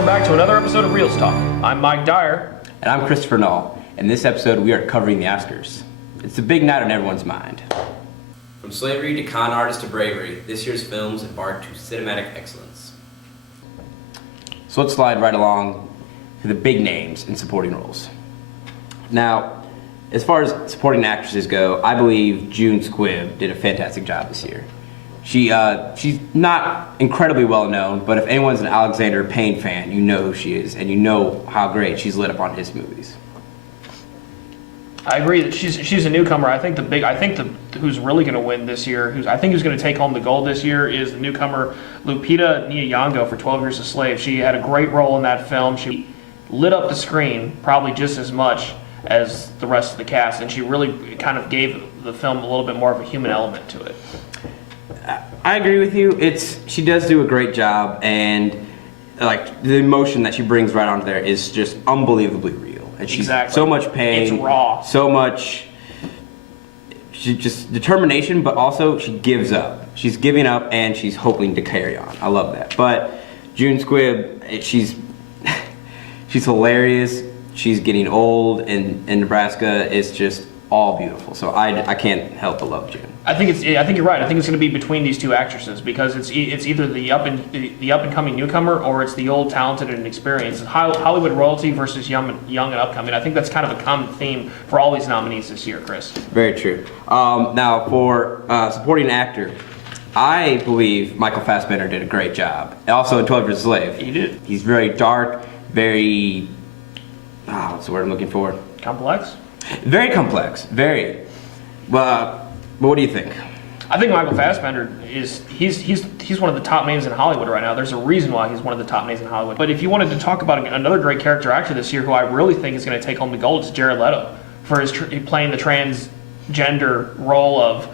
welcome back to another episode of Reels Talk. I'm Mike Dyer. And I'm Christopher Null. In this episode, we are covering the Oscars. It's a big night on everyone's mind. From slavery to con artist to bravery, this year's films embark to cinematic excellence. So let's slide right along to the big names in supporting roles. Now, as far as supporting actresses go, I believe June Squibb did a fantastic job this year. She's not incredibly well known, but if anyone's an Alexander Payne fan, you know who she is, and you know how great she's lit up on his movies. I agree that she's a newcomer. I think who's really going to win this year, who's going to take home the gold this year, is the newcomer Lupita Nyong'o for 12 Years a Slave. She had a great role in that film. She lit up the screen probably just as much as the rest of the cast, and she really kind of gave the film a little bit more of a human element to it. I agree with you. She does do a great job, and like the emotion that she brings right onto there is just unbelievably real. And she's so much pain. It's raw. So much. She just determination, but also she gives up. She's giving up, and she's hoping to carry on. I love that. But June Squibb, she's hilarious. She's getting old, and in Nebraska, it's just all beautiful. So I can't help but love June. I think you're right. I think it's going to be between these two actresses because it's either the up and coming newcomer or it's the old talented and experienced. Hollywood royalty versus young and upcoming. I think that's kind of a common theme for all these nominees this year, Chris. Very true. Now for supporting actor, I believe Michael Fassbender did a great job. Also in 12 Years a Slave. He did. He's very dark, very what's the word I'm looking for? Complex. Very complex. Very. But what do you think? I think Michael Fassbender he's one of the top names in Hollywood right now. There's a reason why he's one of the top names in Hollywood. But if you wanted to talk about another great character actor this year who I really think is going to take home the gold, it's Jared Leto for his playing the transgender role of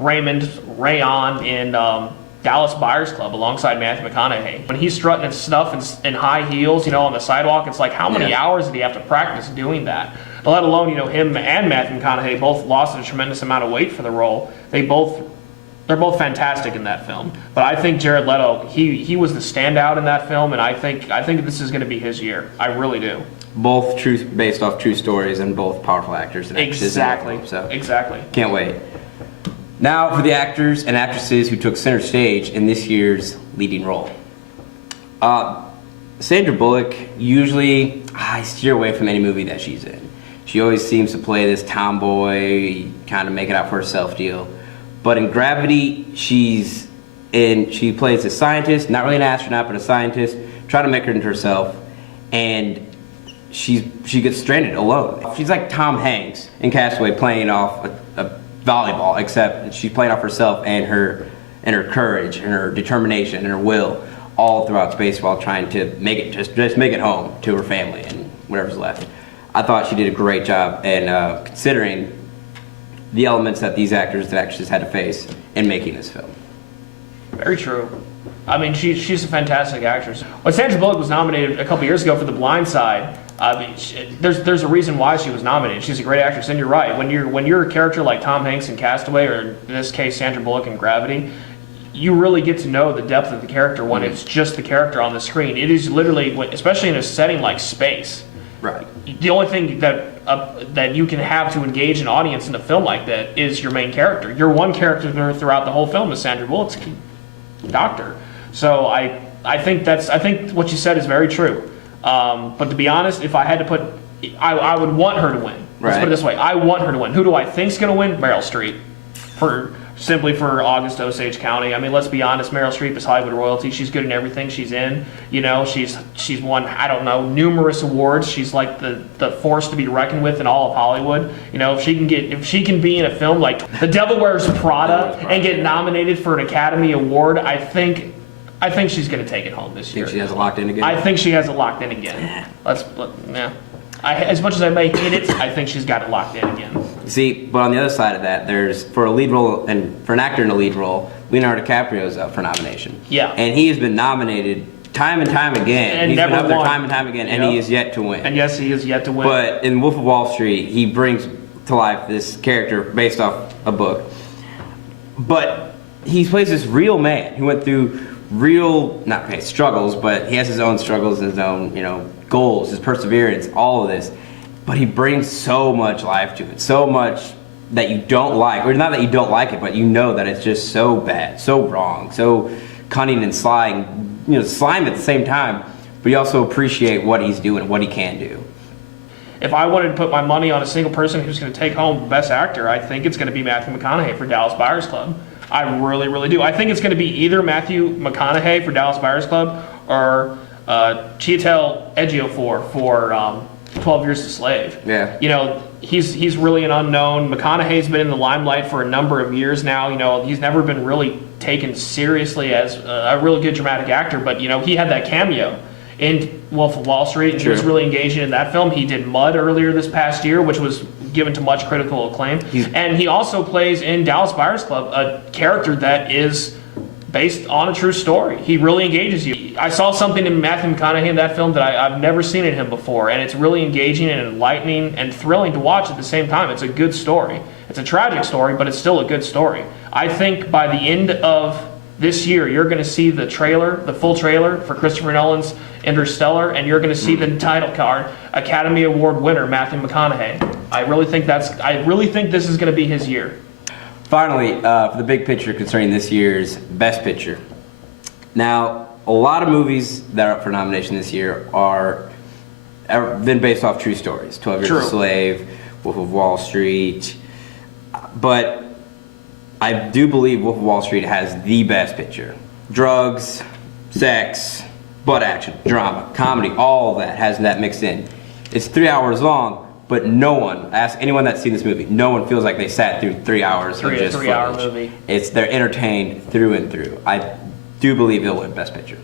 Raymond Rayon in Dallas Buyers Club alongside Matthew McConaughey. When he's strutting and stuff in high heels, on the sidewalk, it's like how many hours did he have to practice doing that? Let alone, him and Matthew McConaughey both lost a tremendous amount of weight for the role. They're both fantastic in that film. But I think Jared Leto, he was the standout in that film, and I think this is going to be his year. I really do. Both based off true stories and both powerful actors and actresses. Exactly. So exactly. Can't wait. Now for the actors and actresses who took center stage in this year's leading role. Sandra Bullock, usually I steer away from any movie that she's in. She always seems to play this tomboy, kind of make it out for herself deal. But in Gravity, she plays a scientist, not really an astronaut, but a scientist, trying to make her into herself, and she gets stranded alone. She's like Tom Hanks in Castaway playing off a volleyball, except she's playing off herself and her courage and her determination and her will all throughout space while trying to make it just make it home to her family and whatever's left. I thought she did a great job, and considering the elements that these actors and actresses had to face in making this film. Very true. I mean, she's a fantastic actress. When Sandra Bullock was nominated a couple years ago for The Blind Side, there's a reason why she was nominated. She's a great actress, and you're right. When you're a character like Tom Hanks in Castaway, or in this case Sandra Bullock in Gravity, you really get to know the depth of the character when it's just the character on the screen. It is literally, especially in a setting like space. Right. The only thing that you can have to engage an audience in a film like that is your main character. Your one character throughout the whole film is Sandra Bullock's doctor. So I think what you said is very true. But to be honest, if I had to put, I would want her to win. Let's put it this way: I want her to win. Who do I think's going to win? Meryl Streep, simply for August Osage County. I mean, let's be honest, Meryl Streep is Hollywood royalty. She's good in everything she's in. She's won, numerous awards. She's like the force to be reckoned with in all of Hollywood. If she can be in a film like The Devil Wears Prada and get nominated for an Academy Award, I think she's going to take it home this year. Think she has it locked in again? I think she has it locked in again. As much as I may hate it, I think she's got it locked in again. See, but on the other side of that, there's for a lead role and for an actor in a lead role, Leonardo DiCaprio's up for nomination. Yeah. And he has been nominated time and time again. And he's never been up there won. time and time again, and he is yet to win. And yes, he is yet to win. But in Wolf of Wall Street, he brings to life this character based off a book. But he plays this real man who went through not okay, struggles, but he has his own struggles, his own, goals, his perseverance, all of this. But he brings so much life to it, so much that you don't like, or not that you don't like it, but you know that it's just so bad, so wrong, so cunning and sly, slime at the same time, but you also appreciate what he's doing, what he can do. If I wanted to put my money on a single person who's going to take home Best Actor, I think it's going to be Matthew McConaughey for Dallas Buyers Club. I really, really do. I think it's going to be either Matthew McConaughey for Dallas Buyers Club or Chiwetel Ejiofor for 12 Years a Slave. Yeah. He's really an unknown. McConaughey's been in the limelight for a number of years now. He's never been really taken seriously as a really good dramatic actor, but he had that cameo in Wolf of Wall Street, and he was really engaging in that film. He did Mud earlier this past year, which was given to much critical acclaim. And he also plays in Dallas Buyers Club a character that is based on a true story. He really engages you. I saw something in Matthew McConaughey in that film that I've never seen in him before, and it's really engaging and enlightening and thrilling to watch at the same time. It's a good story. It's a tragic story, but it's still a good story. I think by the end of this year, you're going to see the full trailer for Christopher Nolan's Interstellar, and you're going to see the title card, Academy Award winner Matthew McConaughey. I really think this is going to be his year. Finally, for the big picture concerning this year's Best Picture. Now, a lot of movies that are up for nomination this year are been based off true stories. 12 Years a Slave, Wolf of Wall Street. But I do believe Wolf of Wall Street has the best picture. Drugs, sex, butt action, drama, comedy, all of that has that mixed in. It's 3 hours long, but no one, ask anyone that's seen this movie, no one feels like they sat through 3 hours of just three-hour footage. movie. They're entertained through and through. I do believe it'll win Best Picture.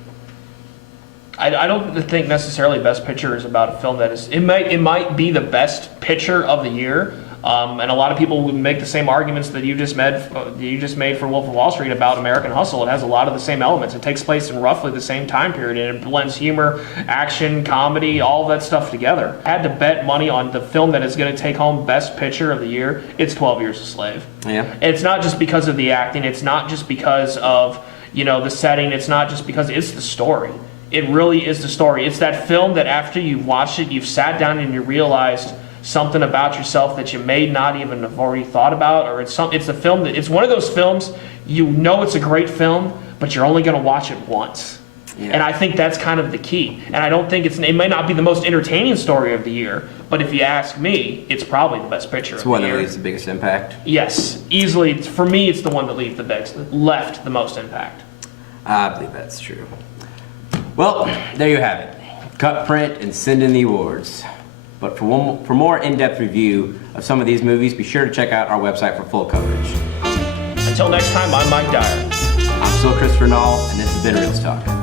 I don't think necessarily Best Picture is about a film that is. It might be the best picture of the year, and a lot of people would make the same arguments that you just made for Wolf of Wall Street about American Hustle. It has a lot of the same elements. It takes place in roughly the same time period, and it blends humor, action, comedy, all that stuff together. I had to bet money on the film that is going to take home Best Picture of the year. It's 12 Years a Slave. Yeah. It's not just because of the acting. It's not just because of the setting. It's not just because it's the story. It really is the story. It's that film that after you've watched it, you've sat down and you realized something about yourself that you may not even have already thought about, or it's a film that it's one of those films it's a great film, but you're only going to watch it once. Yeah. And I think that's kind of the key. And I don't think it may not be the most entertaining story of the year, but if you ask me, it's probably the best picture of the year. It's one that leaves the biggest impact. Yes, easily. For me, it's the one that left the most impact. I believe that's true. Well, there you have it. Cut print and send in the awards. But for more in-depth review of some of these movies, be sure to check out our website for full coverage. Until next time, I'm Mike Dyer. I'm still Christopher Null, and this has been Reels Talk.